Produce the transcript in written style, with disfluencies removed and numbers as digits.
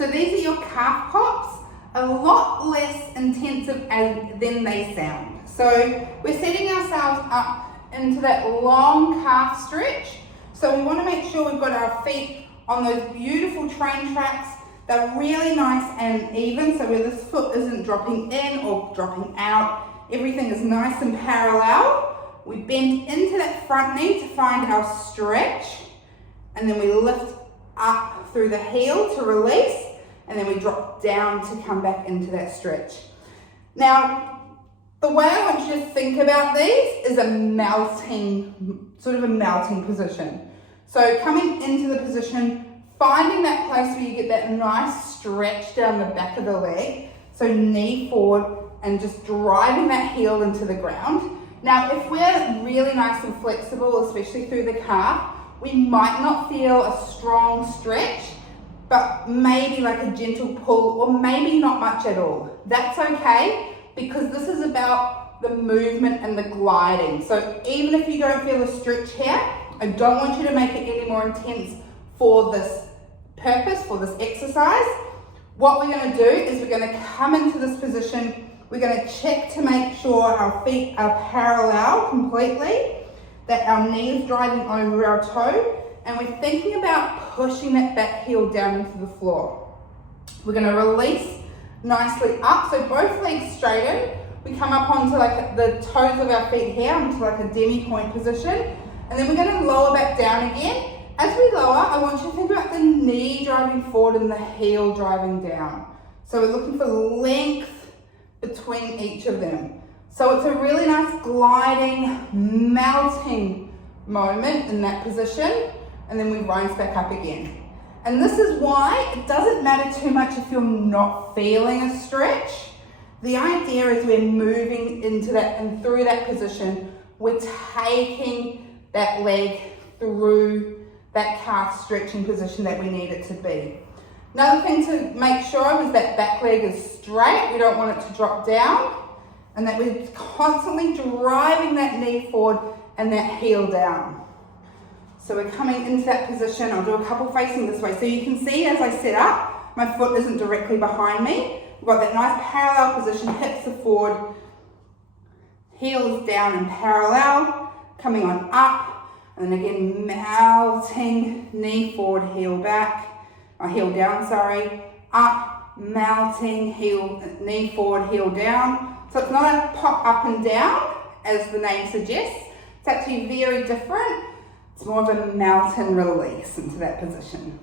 So these are your calf pops, a lot less intensive than they sound. So we're setting ourselves up into that long calf stretch. So we want to make sure we've got our feet on those beautiful train tracks. They're really nice and even, so where this foot isn't dropping in or dropping out, everything is nice and parallel. We bend into that front knee to find our stretch, and then we lift up through the heel to release, and then we drop down to come back into that stretch. Now, the way I want you to think about these is sort of a melting position. So coming into the position, finding that place where you get that nice stretch down the back of the leg. So knee forward and just driving that heel into the ground. Now, if we're really nice and flexible, especially through the calf, we might not feel a strong stretch, but maybe like a gentle pull, or maybe not much at all. That's okay, because this is about the movement and the gliding. So even if you don't feel a stretch here, I don't want you to make it any more intense for this purpose, for this exercise. What we're going to do is we're going to come into this position. We're going to check to make sure our feet are parallel completely, that our knee is driving over our toe, and we're thinking about pushing that back heel down into the floor. We're going to release nicely up, so both legs straighten. We come up onto like the toes of our feet here, into like a demi-point position, and then we're going to lower back down again. As we lower, I want you to think about the knee driving forward and the heel driving down. So we're looking for length between each of them. So it's a really nice gliding, melting moment in that position, and then we rise back up again. And this is why it doesn't matter too much if you're not feeling a stretch. The idea is we're moving into that and through that position, we're taking that leg through that calf stretching position that we need it to be. Another thing to make sure of is that back leg is straight. We don't want it to drop down, and that we're constantly driving that knee forward and that heel down. So we're coming into that position. I'll do a couple facing this way. So you can see as I sit up, my foot isn't directly behind me. We've got that nice parallel position, hips are forward, heels down and parallel, coming on up, and then again melting, knee forward, heel back. Heel down, sorry, up, melting, heel, knee forward, heel down. So it's not a pop up and down, as the name suggests. It's actually very different. It's more of a melt and release into that position.